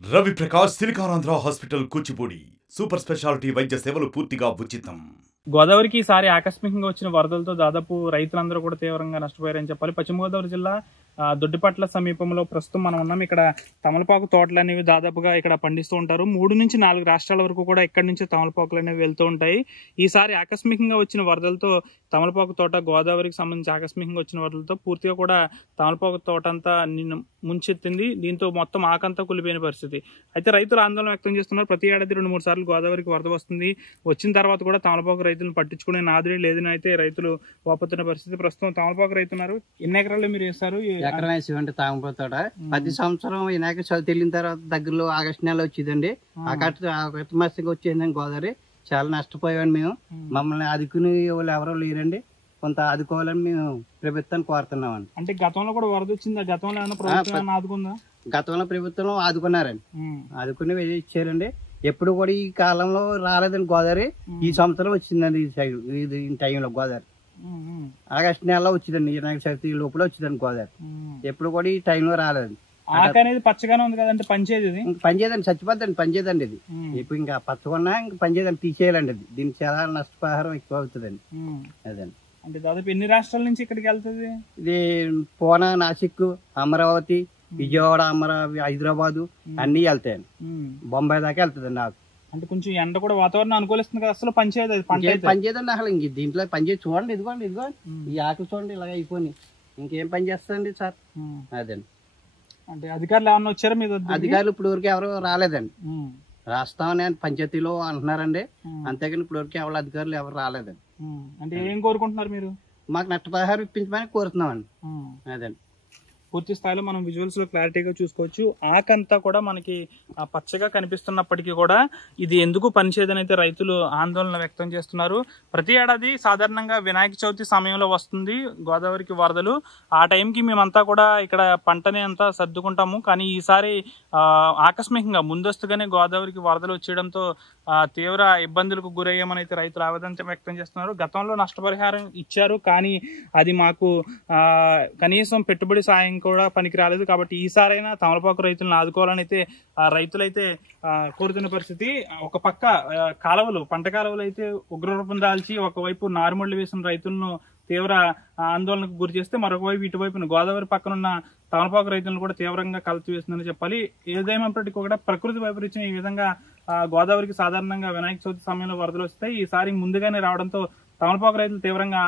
Ravi Prakash Siliconandhra hospital Kuchipudi super speciality వైద్య సేవలు పూర్తిగా ఉచితం. గోదావరికి ఈసారి ఆకస్మికంగా వచ్చిన వరదలతో దాదాపు రైతులందరూ కూడా తీవ్రంగా నష్టపోయారని చెప్పాలి. పశ్చిమ గోదావరి జిల్లా దొడ్డిపట్ల సమీపంలో ప్రస్తుతం మనం ఉన్నాం. ఇక్కడ తమలపాకు తోటలు అనేవి దాదాపుగా ఇక్కడ పండిస్తూ ఉంటారు. 3 నుంచి 4 రాష్ట్రాల వరకు కూడా ఇక్కడ నుంచి తమలపాకులు అనేవి వెళ్తూ ఉంటాయి. ఈసారి ఆకస్మికంగా వచ్చిన వరదలతో తమలపాకు తోట గోదావరికి సంబంధించి ఆకస్మికంగా వచ్చిన వరదలతో పూర్తిగా కూడా తమలపాకు తోట అంతా ముంచెత్తింది. దీంతో మొత్తం ఆకంతా కులిపోయిన పరిస్థితి. అయితే రైతులు ఆందోళన వ్యక్తం చేస్తున్నారు. ప్రతి ఏడాది 2-3 సార్లు గోదావరికి వరద వస్తుంది. వచ్చిన తర్వాత కూడా తమలపాకు రైతులను పట్టించుకునే నాదుడే లేదని అయితే రైతులు వాపోతున్న పరిస్థితి. ప్రస్తుతం తమలపాకు రైతున్నారు. ఎన్ని ఎకరాలు మీరు వేస్తారు? ఎకరం వేసేవండి తామలపాకు తోట. ప్రతి సంవత్సరం వినాయక చవితి వెళ్ళిన తర్వాత దగ్గరలో ఆగస్టు నెల వచ్చిందండి. ఆగస్టు మాసంగా వచ్చేసిందండి గోదావరి. చాలా నష్టపోయామండి మేము. మమ్మల్ని ఆదుకుని వాళ్ళు ఎవరో లేరండి. కొంత ఆదుకోవాలని మేము ప్రభుత్వాన్ని కోరుతున్నామండి. అంటే గతంలో కూడా వరద వచ్చిందా? గతంలో ఏమైనా ప్రభుత్వం ఆదుకుందా? గతంలో ప్రభుత్వం ఆదుకున్నారండి. ఆదుకుని ఇచ్చారండి. ఎప్పుడు కూడా ఈ కాలంలో రాలేదండి గోదావరి. ఈ సంవత్సరం వచ్చిందండి ఈ టైంలో గోదావరి. ఆగస్టు నెలలో వచ్చిందండి. వినాయక చవితి లోపల వచ్చిందండి గోదావరి. ఎప్పుడు కూడా ఈ టైంలో రాలేదండి. ఆక అనేది పచ్చగానే ఉంది కదంటే పనిచేది ఇంకా పనిచేయదండి, చచ్చిపోద్దండి. పనిచేయదండి ఇది. ఇప్పుడు ఇంకా పచ్చకున్నా ఇంకా పనిచేయదండి, తీసేయాలండి. అది దీనికి చాలా నష్టపరిహారం ఎక్కువ అవుతుందండి. అదండి. అంటే దాదాపు ఎన్ని రాష్ట్రాల నుంచి ఇక్కడికి వెళ్తుంది ఇది? పూనా, నాసిక్, అమరావతి, విజయవాడ, హైదరాబాదు అన్ని వెళ్తాయండి. బొంబాయి దాకా వెళ్తుందండి నాకు. అంటే కొంచెం ఎండ కూడా వాతావరణం అనుకూలిస్తుంది కదా, అసలు పనిచేయదు. పనిచేయదండి అసలు. ఇంక దీంట్లో పనిచేసి చూడండి. ఇదిగోండి ఈ ఆకులు చూడండి ఇలాగ అయిపోయి ఇంకేం పని చేస్తుందండి సార్. అదండి. అంటే అధికారులు ఏమన్నా వచ్చారా మీ దగ్గర? అధికారులు ఇప్పుడు వరకు ఎవరు రాలేదండి. రాస్తామని పంచాయతీలో అంటున్నారండి. అంతేగాని ఇప్పుడు వరకు ఎవరు అధికారులు ఎవరు రాలేదండి. అంటే ఏం కోరుకుంటున్నారు మీరు? మాకు నష్టపరిహారం ఇప్పించమని కోరుతున్నామండి. అదండి. పూర్తి స్థాయిలో మనం విజువల్స్ లో క్లారిటీగా చూసుకోవచ్చు. ఆకంతా కూడా మనకి పచ్చగా కనిపిస్తున్నప్పటికీ కూడా ఇది ఎందుకు పనిచేయదని అయితే రైతులు ఆందోళన వ్యక్తం చేస్తున్నారు. ప్రతి ఏడాది సాధారణంగా వినాయక చవితి సమయంలో వస్తుంది గోదావరికి వరదలు. ఆ టైంకి మేమంతా కూడా ఇక్కడ పంటని అంతా సర్దుకుంటాము. కానీ ఈసారి ఆకస్మికంగా ముందస్తుగానే గోదావరికి వరదలు వచ్చేయడంతో తీవ్ర ఇబ్బందులకు గురయ్యామని అయితే రైతులు ఆవేదన వ్యక్తం చేస్తున్నారు. గతంలో నష్టపరిహారం ఇచ్చారు, కానీ అది మాకు కనీసం పెట్టుబడి సాయం కూడా పనికి రాలేదు. కాబట్టి ఈసారైనా తమలపాకు రైతులను ఆదుకోవాలని అయితే రైతులైతే కోరుతున్న పరిస్థితి. ఒక పక్క కాలువలు, పంట కాలువలు అయితే ఉగ్రరూపం దాల్చి ఒకవైపు నారుమళ్లు వేసిన రైతులను తీవ్ర ఆందోళనకు గురి చేస్తే, మరొకవైపు ఇటువైపున గోదావరి పక్కనున్న తమలపాకు రైతులను కూడా తీవ్రంగా కలిసివేస్తుందని చెప్పాలి. ఏదేమైనప్పటికీ కూడా ప్రకృతి వైపరీత్యం ఈ విధంగా గోదావరికి సాధారణంగా వినాయక చవితి సమయంలో వరదలు వస్తాయి. ఈసారి ముందుగానే రావడంతో తమలపాకు రైతులు తీవ్రంగా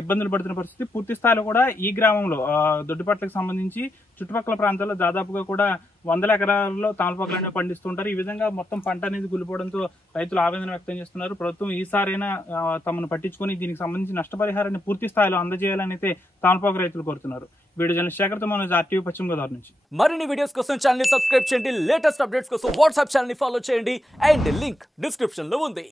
ఇబ్బందులు పడుతున్న పరిస్థితి. పూర్తి స్థాయిలో కూడా ఈ గ్రామంలో దొడ్డిపట్లకు సంబంధించి చుట్టుపక్కల ప్రాంతాల్లో దాదాపుగా కూడా 100 ఎకరాల్లో తమలపాకులు పండిస్తుంటారు. ఈ విధంగా మొత్తం పంట అనేది కూలిపోవడంతో రైతులు ఆవేదన వ్యక్తం చేస్తున్నారు. ప్రభుత్వం ఈసారైనా తమను పట్టించుకొని దీనికి సంబంధించి నష్టపరిహారాన్ని పూర్తి స్థాయిలో అందజేయాలని అయితే తమలపాకు రైతులు కోరుతున్నారు. వీడియో జర్నలిస్ట్ శేఖర్తో మనోజ్, RTV పశ్చిమ గోదావరి నుంచి. మరిన్ని వీడియోస్ కోసం ఛానల్ ని సబ్స్క్రైబ్ చేయండి. లేటెస్ట్ అప్డేట్స్ కోసం వాట్సాప్ ఛానల్ ని ఫాలో చేయండి. అండ్ లింక్ డిస్క్రిప్షన్ లో ఉంది.